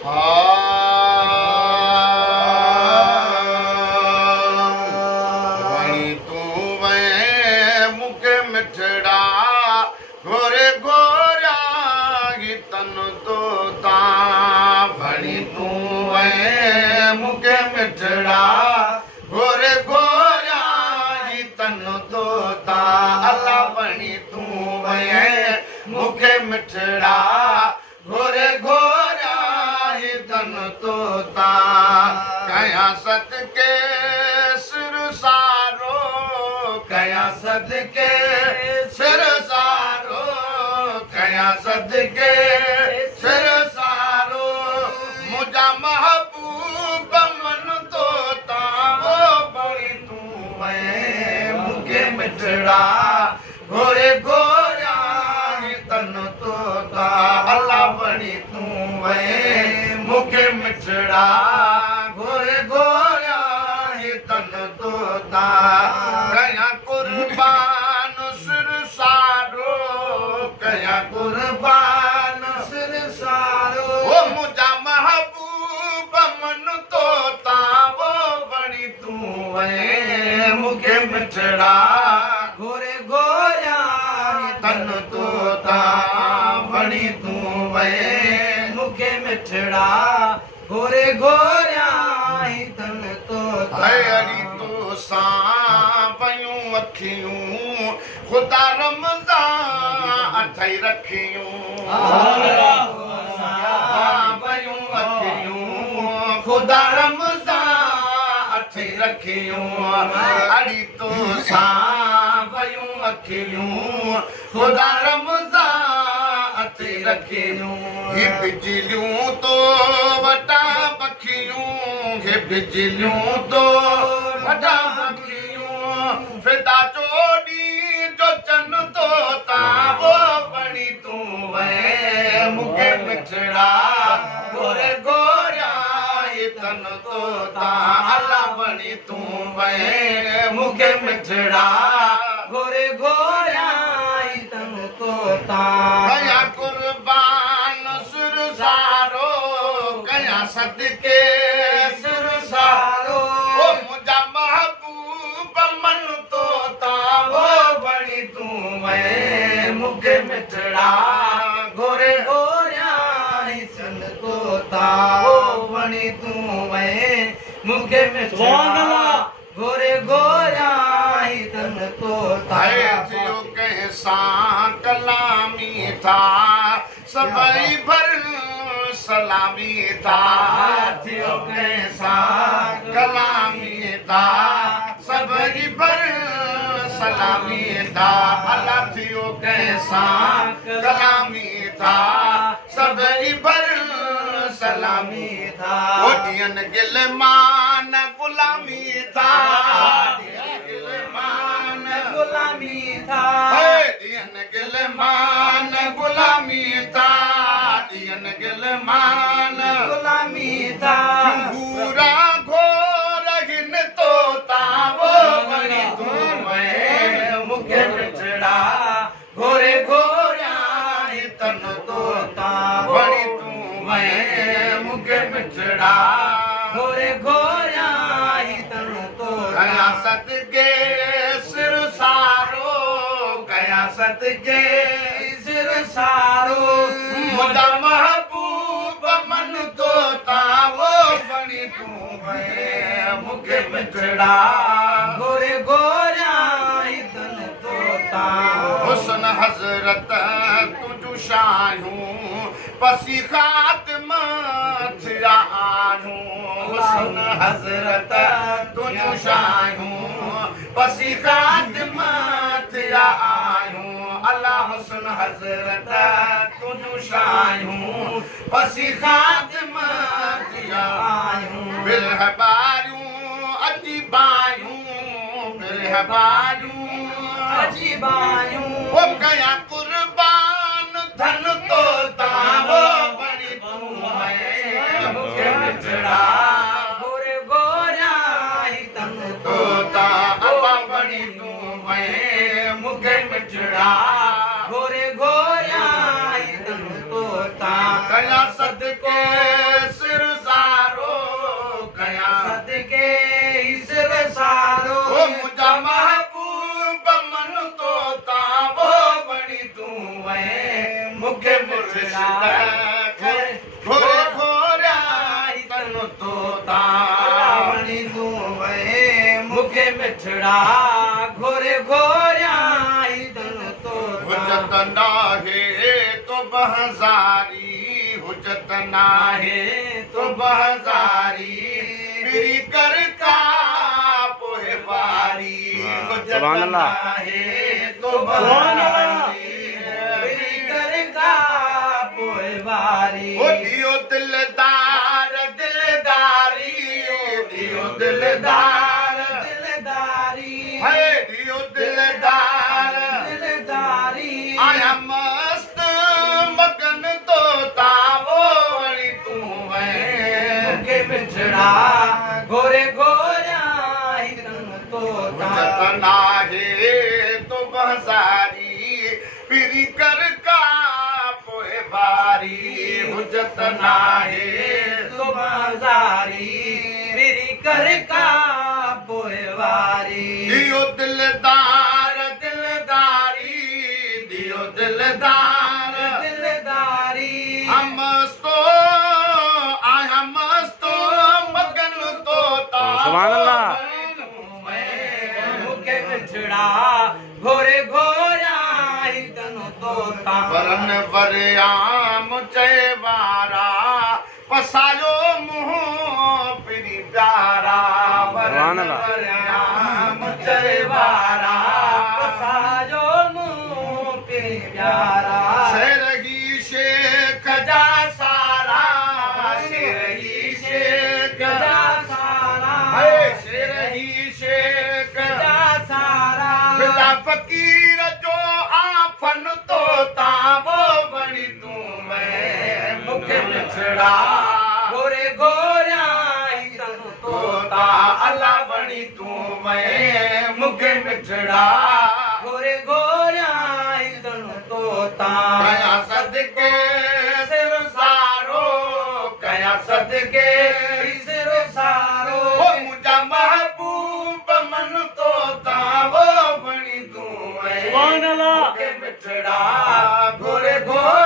वणी तू वे मूंखे मिठड़ा घोरे घोरिया ही तन तोता वणी तू वे मूंखे मिठड़ा घोरे घोरिया ही तन तोता अल्लाह वणी तू वे मूंखे मिठड़ा घोरे घोरिया ही तन तोता कया सदके सिर सारो कया सदके सिर सारो कया सदके सिर सारो मुझा महबूब मन तोता वो बड़ी तू मैं मूंखे मिठड़ा घोरे घोरिया ही तन तोता अल्लाह बड़ी तू मैं मूंखे मिठड़ा घोरे घोरिया ही तन तोता कया कुर्बान सिर सारो कया कुर्बान सिर सारो वो मुझा महबूब मन तोता वो बड़ी तू है मूंखे मिठड़ा घोरे घोरिया ही तन तोता बड़ी तू है मूंखे मिठड़ा घोरे घोरिया ही तन तोता अड़ी तो सां पयूं अखियूं ख़ुदा रमज़ान अथई रखियूं पयूं अखियूं ख़ुदा रमज़ान अथई रखियूं अड़ी तो सां पयूं अखियूं ख़ुदा रमज़ान अथई रखियूं ही बिजलियूं तो वटा पखियूं हे बिजलियूं तो वटा पखियूं फिदा चोड़ी जो चन तोता वो बड़ी तू है मूंखे मिठड़ा घोरे घोरिया ही तन तोता अल्लाह बड़ी तू है मूंखे मिठड़ा घोरे घोरिया ही तन तोता कया कुर्बान सिर सारो कया सदके सिर सारो वो मुझा महबूब मन तोता वो बड़ी तू है मूंखे मिठड़ा घोरे घोरिया ही तन तोता वो बड़ी तू है मूंखे मिठड़ा घोरे घोरिया ही तन तोता थियो कैसा कलामी था सभई भर सलामी था थियो कैसा कलामी था सभई भर सलामी था अल्लाह थियो कैसा कलामी था सभई भर सलामी था वो दियन गिलमान गुलामी था गिलमान गुलामी था दियन गिलमान गुलामी था दियन गिलमान गुलामी था पूरा घोर हिन तोता वो बड़ी तू मैं मूंखे मिठड़ा घोरे घोरिया ही तन तोता बड़ी तू मैं मूंखे मिठड़ा घोरे घोरिया ही तन तोता कया सदके सिर सारो कया सदके सिर सारो मुझा महबूब मन तोता वो बड़ी तू है मूंखे मिठड़ा घोरे घोरिया ही तन तोता हुस्न हज़रत तुझू शायूं पसी खातिमा थिया आयूं हुस्न हज़रत तुझू शायूं पसी खातिमा थिया आयूं अल्लाह हुस्न हज़रत तुझू शायूं पसी खातिमा थिया आयूं बिरहबारियूं अजीबायूं बिरहबारियूं अजीबायूं वो कया कुर्बान धन तोता वो बड़ी तू है मूंखे मिठड़ा घोरे घोरिया ही तन तोता अल्लाह बड़ी तू है मूंखे मिठड़ा घोरे घोरिया ही तन तोता कया सदके घोरे घोरिया तन तोता वणी तूं वए मूंखे मिठड़ा घोरे घोरिया तन तोता हुजत नाहे तो बहज़ारी हुजत नाहे तो बहज़ारी मेरी कर का पोए वारी हुजत नाहे तो बहज़ारी मेरी कर का पोए वारी ओ दियो दिलदार दिलदारी दियो दिलदार दिलदारी है दियो दिलदार दिलदारी आया मस्त मगन तोता वो वणी तूं मूंखे मिठड़ा घोरे घोरिया तन तोता हुजत नाहे तो बहज़ारी पीरी कर का पोए वारी हुजत नाहे तो बाज़ारी मेरी कर का पोए वारी दियो दिलदार दिलदारी दियो दिलदार दिलदारी हमस्तो आया मस्तो मगन तोता सुभान अल्लाह। मूंखे मिठड़ा घोरे घोरिया तन तोता वरन वरयाम चए वारा पसायो मुंह पिरी प्यारा सुभान वरन अल्लाह। वरयाम चए वारा साजो मुंह पे प्यारा शेरही शेख जा सारा शेरही शेख गदा सारा है शेरही शेख गदा सारा फिदा फकीर जो आफन तोता वो बणी तूं मैं मूंखे मिठड़ा घोरे घोरिया तन तोता अल्लाह बणी तूं मैं मूंखे मिठड़ा घोरे घोरिया तन तोता कया सदके सिर सारो कया सदके सिर सारो ओ मुंहिंजा महबूब मन तोता वो बणी तूं मैं सुभान अल्लाह। मूंखे मिठड़ा घोरे घोरिया